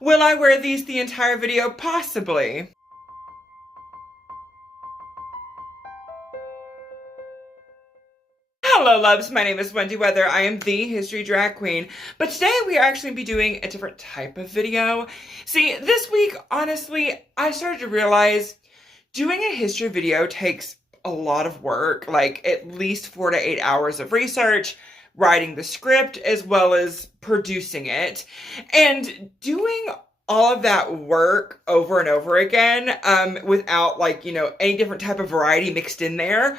Will I wear these the entire video? Possibly. Hello loves, my name is Wendy Weather. I am the history drag queen, but today we are actually going to be doing a different type of video. See, this week, honestly, I started to realize doing a history video takes a lot of work, like at least 4 to 8 hours of research, writing the script, as well as producing it. And doing all of that work over and over again, without any different type of variety mixed in there,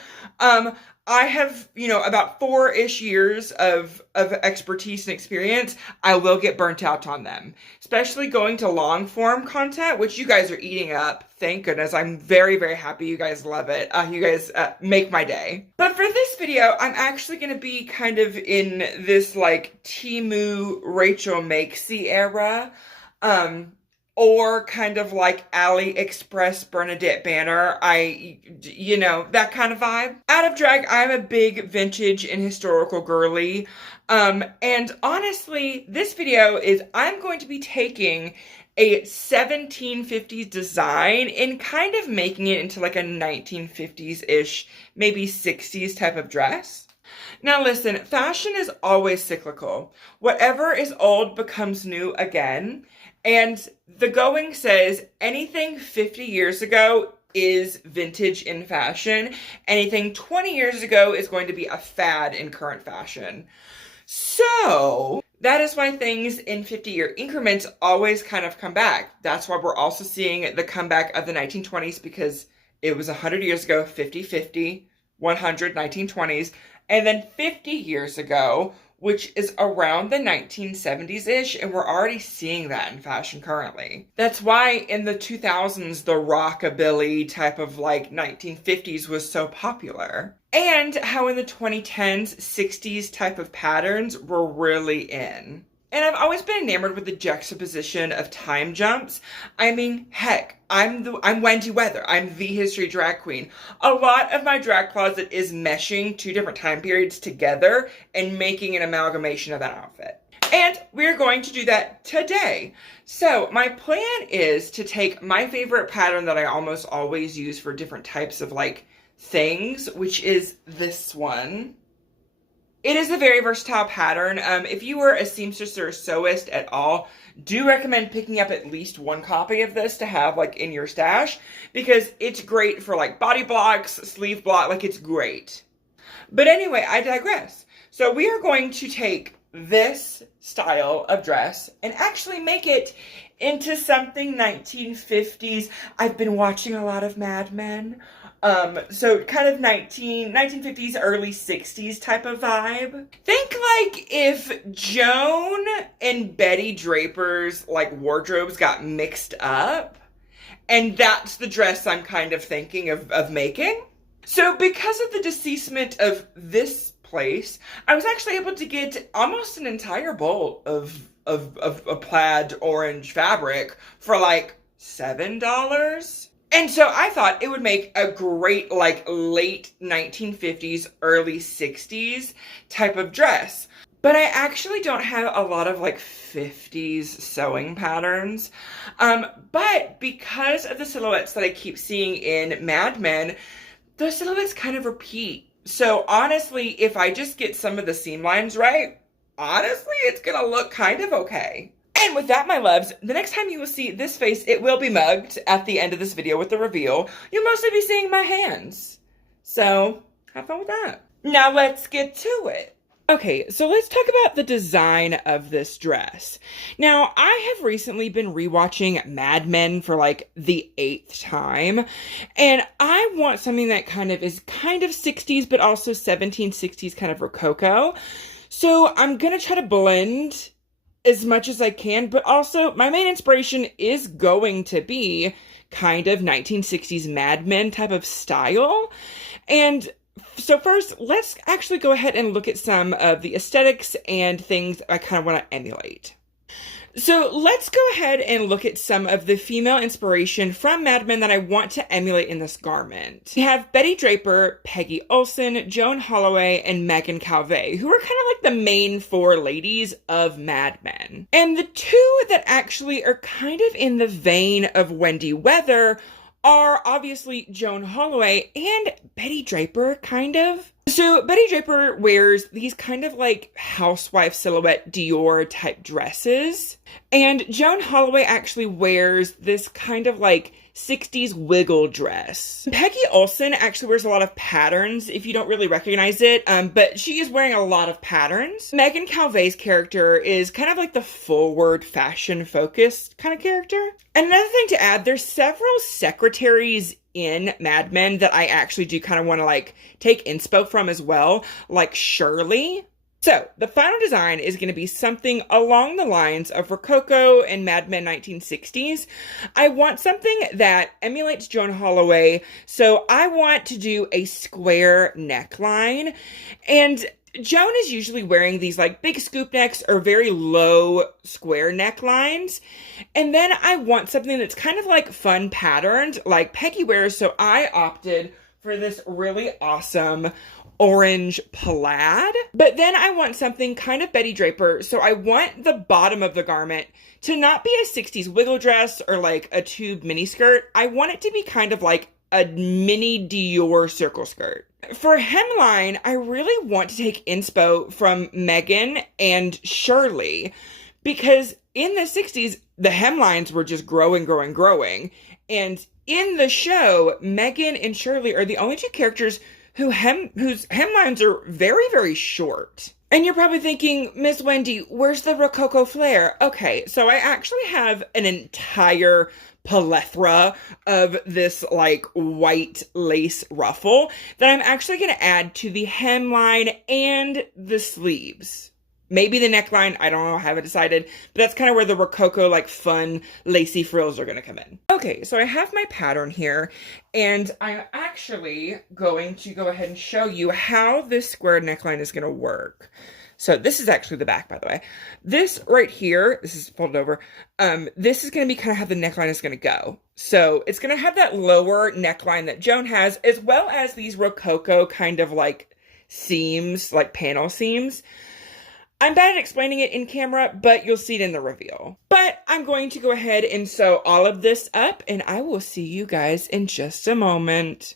I have, about 4-ish years of expertise and experience. I will get burnt out on them, especially going to long form content, which you guys are eating up. Thank goodness. I'm very, very happy you guys love it. You guys make my day. But for this video, I'm actually going to be kind of in this like Temu Rachel Makesy era. Or kind of like AliExpress Bernadette Banner. That kind of vibe. Out of drag, I'm a big vintage and historical girly. And honestly, this video is, I'm going to be taking a 1750s design and kind of making it into like a 1950s-ish, maybe 60s type of dress. Now listen, fashion is always cyclical. Whatever is old becomes new again. And the going says anything 50 years ago is vintage in fashion. Anything 20 years ago is going to be a fad in current fashion. So that is why things in 50-year increments always kind of come back. That's why we're also seeing the comeback of the 1920s, because it was 100 years ago, 50-50, 100, 1920s. And then 50 years ago, which is around the 1970s-ish, and we're already seeing that in fashion currently. That's why in the 2000s, the rockabilly type of like 1950s was so popular. And how in the 2010s, 60s type of patterns were really in. And I've always been enamored with the juxtaposition of time jumps. I mean, heck, I'm Wendy Weather. I'm the history drag queen. A lot of my drag closet is meshing 2 different time periods together and making an amalgamation of that outfit. And we're going to do that today. So my plan is to take my favorite pattern that I almost always use for different types of like things, which is this one. It is a very versatile pattern. If you were a seamstress or a sewist at all, do recommend picking up at least 1 copy of this to have like in your stash, because it's great for like body blocks, sleeve block, like it's great. But anyway, I digress. So we are going to take this style of dress and actually make it into something 1950s. I've been watching a lot of Mad Men. So kind of 1950s, early 60s type of vibe. Think like if Joan and Betty Draper's like wardrobes got mixed up, and that's the dress I'm kind of thinking of making. So because of the deceasement of this place, I was actually able to get almost an entire bolt of a plaid orange fabric for like $7. And so I thought it would make a great, like, late 1950s, early 60s type of dress. But I actually don't have a lot of, like, 50s sewing patterns. But because of the silhouettes that I keep seeing in Mad Men, those silhouettes kind of repeat. So honestly, if I just get some of the seam lines right, honestly, it's gonna look kind of okay. And with that, my loves, the next time you will see this face, it will be mugged at the end of this video with the reveal. You'll mostly be seeing my hands. So, have fun with that. Now let's get to it. Okay, so let's talk about the design of this dress. Now, I have recently been rewatching Mad Men for like the 8th time, and I want something that is kind of 60s, but also 1760s kind of rococo. So I'm gonna try to blend as much as I can, but also my main inspiration is going to be kind of 1960s Mad Men type of style. And so first, let's actually go ahead and look at some of the aesthetics and things I kind of want to emulate. So let's go ahead and look at some of the female inspiration from Mad Men that I want to emulate in this garment. We have Betty Draper, Peggy Olson, Joan Holloway, and Megan Calvé, who are kind of like the main four ladies of Mad Men. And the two that actually are kind of in the vein of Wendy Weather are obviously Joan Holloway and Betty Draper, kind of. So Betty Draper wears these kind of like housewife silhouette Dior type dresses. And Joan Holloway actually wears this kind of like 60s wiggle dress. Peggy Olson actually wears a lot of patterns, if you don't really recognize it, but she is wearing a lot of patterns. Megan Calvé's character is kind of like the forward fashion focused kind of character. And another thing to add, there's several secretaries in Mad Men that I actually do kind of want to like take inspo from as well, like Shirley. So the final design is going to be something along the lines of Rococo and Mad Men 1960s. I want something that emulates Joan Holloway, so I want to do a square neckline. And Joan is usually wearing these like big scoop necks or very low square necklines. And then I want something that's kind of like fun patterned like Peggy wears, so I opted for this really awesome orange plaid. But then I want something kind of Betty Draper, so I want the bottom of the garment to not be a 60s wiggle dress or like a tube miniskirt. I want it to be kind of like a mini Dior circle skirt. For hemline, I really want to take inspo from Megan and Shirley, because in the 60s, the hemlines were just growing. And in the show, Megan and Shirley are the only two characters whose hemlines are very, very short. And you're probably thinking, Miss Wendy, where's the Rococo flare? Okay, so I actually have an entire plethora of this like white lace ruffle that I'm actually going to add to the hemline and the sleeves. Maybe the neckline, I don't know, I haven't decided, but that's kind of where the Rococo like fun lacy frills are going to come in. Okay, so I have my pattern here, and I'm actually going to go ahead and show you how this square neckline is going to work. So this is actually the back, by the way. This right here, this is folded over, this is going to be kind of how the neckline is going to go. So it's going to have that lower neckline that Joan has, as well as these Rococo kind of like seams, like panel seams. I'm bad at explaining it in camera, but you'll see it in the reveal. But I'm going to go ahead and sew all of this up, and I will see you guys in just a moment.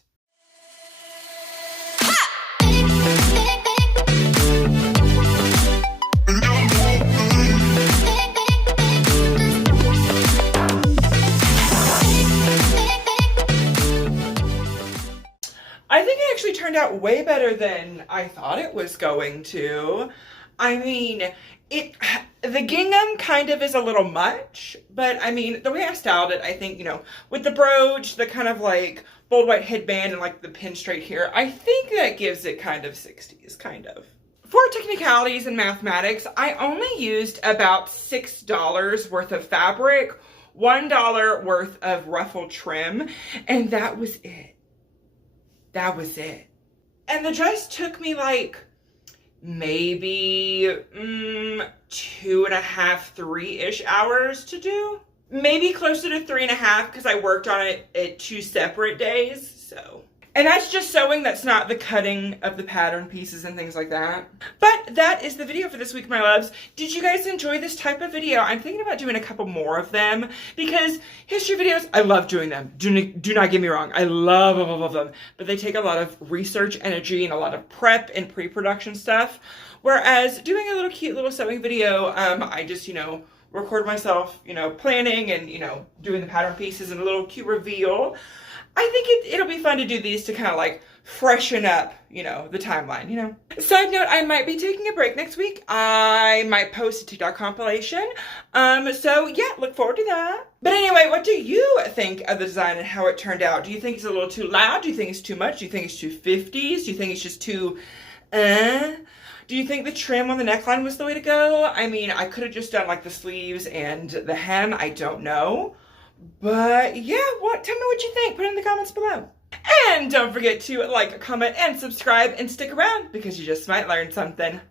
I think it actually turned out way better than I thought it was going to. I mean, the gingham kind of is a little much, but I mean, the way I styled it, I think, you know, with the brooch, the kind of like bold white headband and like the pin straight here, I think that gives it kind of 60s, kind of. For technicalities and mathematics, I only used about $6 worth of fabric, $1 worth of ruffle trim, and that was it. That was it. And the dress took me like maybe 2.5, 3-ish hours to do. Maybe closer to 3.5 because I worked on it at 2 separate days, so. And that's just sewing, that's not the cutting of the pattern pieces and things like that. But that is the video for this week, my loves. Did you guys enjoy this type of video? I'm thinking about doing a couple more of them because history videos, I love doing them. Do not get me wrong, I love them. But they take a lot of research energy and a lot of prep and pre-production stuff. Whereas doing a little cute little sewing video, I just, you know, record myself, you know, planning and, you know, doing the pattern pieces and a little cute reveal. I think it'll be fun to do these to kind of like freshen up, you know, the timeline, you know. Side note, I might be taking a break next week. I might post a TikTok compilation. So yeah, look forward to that. But anyway, what do you think of the design and how it turned out? Do you think it's a little too loud? Do you think it's too much? Do you think it's too 50s? Do you think it's just too, Do you think the trim on the neckline was the way to go? I mean, I could have just done like the sleeves and the hem. I don't know. But yeah, tell me what you think. Put it in the comments below. And don't forget to like, comment, and subscribe and stick around because you just might learn something.